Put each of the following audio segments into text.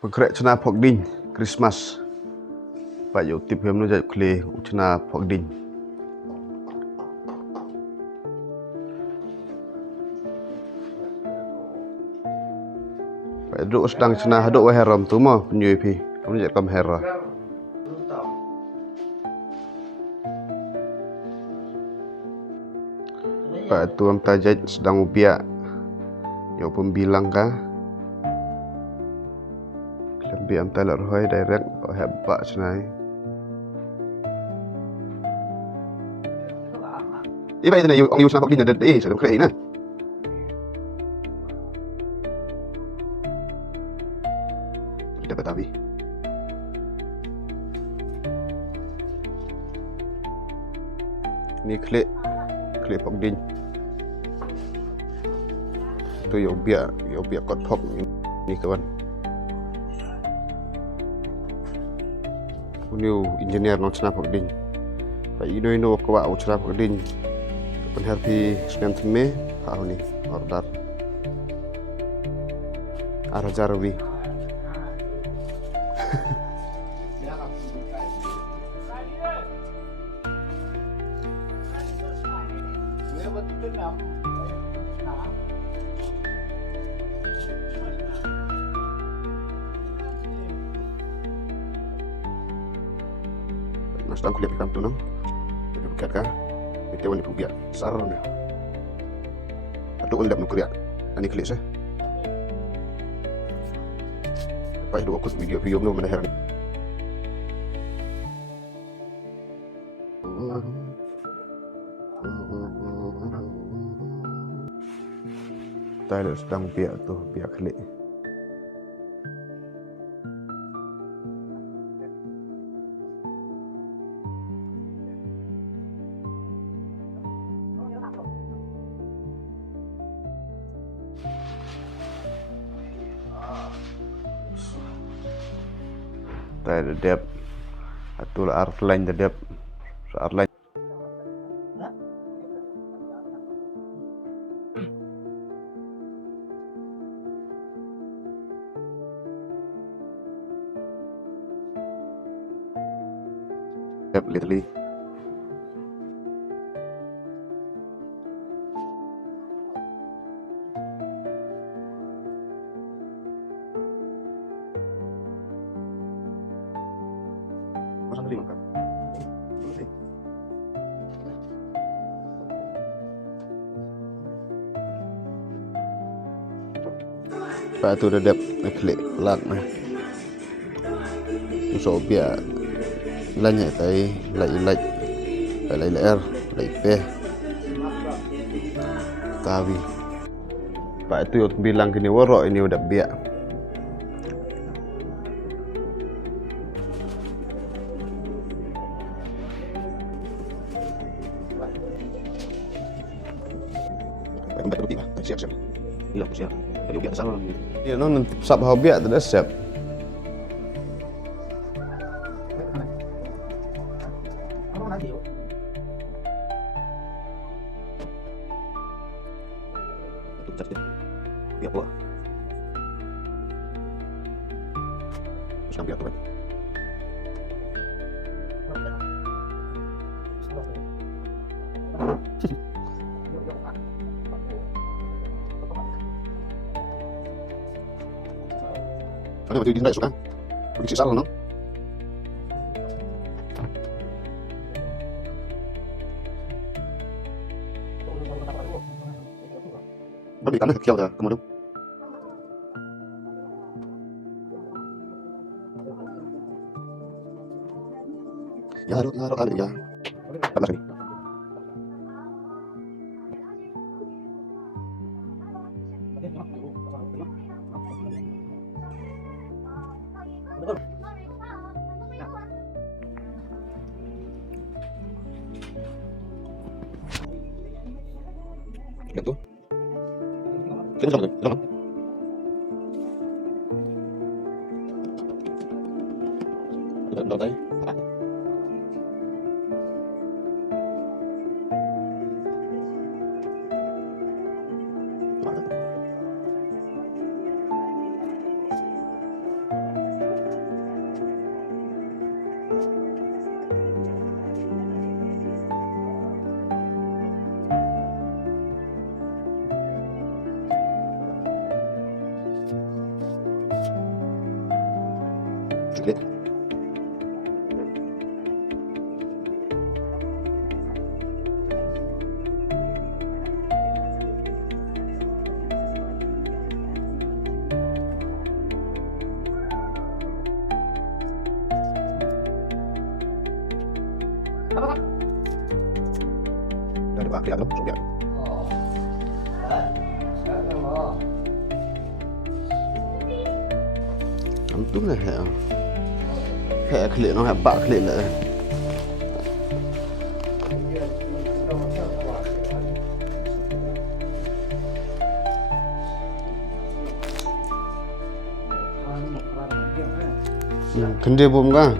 Bergerak cina phok ding Christmas. Pak yo tip hem nu jai kle cina phok ding. Pak duk sedang cina haduk wa heram tu mo penyui pi. Kamu jai kam hera. Pak tu am tajaj sedang ubiak. Yo pembilang ka. Lebih am talak rohai direct kau hebat senai. Iba itu nih orang Yusuf Abdin ada sudah keren nah. Dapat tapi. Ini klik Abdin. Tu yo biak kot pop ni kawan. New engineer non snap Abdin. Pak Ino kawa snap Abdin. Penherti sekian teme tahu ni order arah jarwi. Mas tang kuliah kam tu nang. Tapi bukat kah? Kita wani pubiak sarang ni. Atuk undap nu kuliah. Ani klik sah. Pai do aku video nu mana heran. Tyler sedang biak tu, biak klik. Tyler dep. Atul artline dep. Artline. Dep literally. Masang beli makan. Pak tu dah dap klik lag mah. So biar lanya tai lai air lai pe tawi. Pak tu bilang kini warok ini udah biak. Baik betul lah, siap. Iya, siap. Tadi biak salah. Ya, non sab hobiak tidak siap. Biak pula. Terus biak tu. Ada waktu di suka. Begitu salah no. Tapi kan kiau dah kamu tu. Ya, ada ya. Ada sini. Gitu. Kita sama. Đầu tay. Sedikit. Udah dipakai dalam sudah. Đúng là hệ khỉ nó hệ bạc khỉ lại 근데 뭔가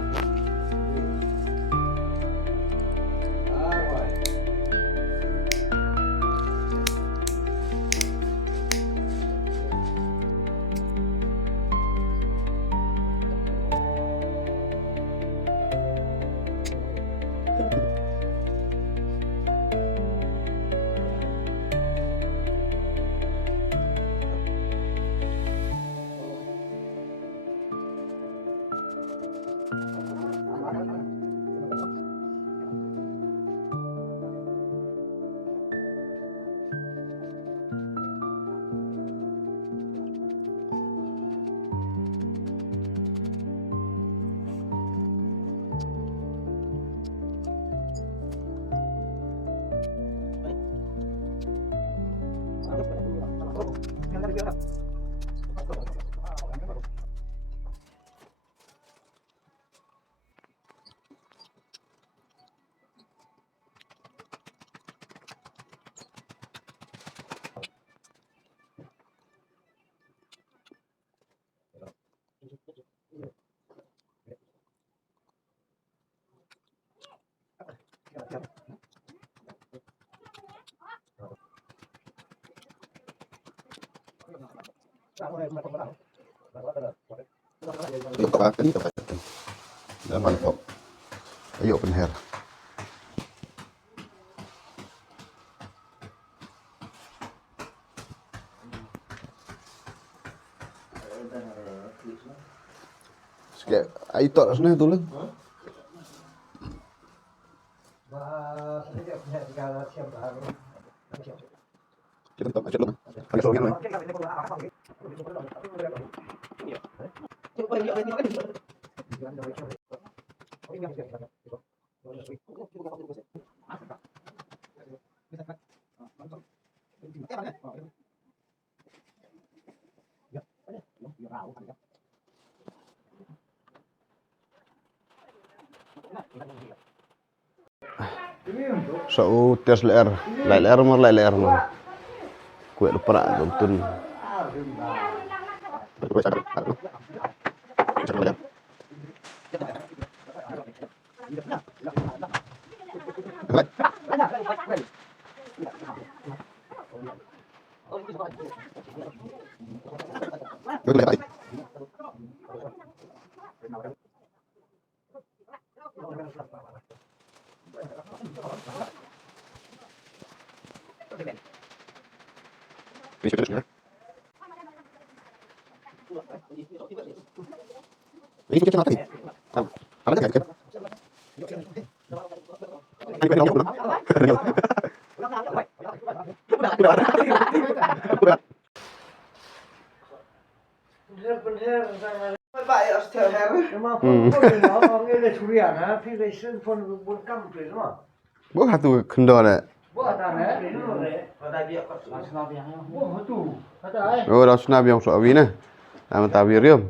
Ditokakan dalam pop. Ayo open hair. Sekali, ayo tok sana tu lah. Kita tak macam mana? Pakai sorang mana? Sau tes leer mah. Kue lupa nonton. Ini kita nanti. Apa lagi kan? Bố hạt tụi khẩn đỏ này. Oh, dah sunah biang soal ini. Nama tabir riam.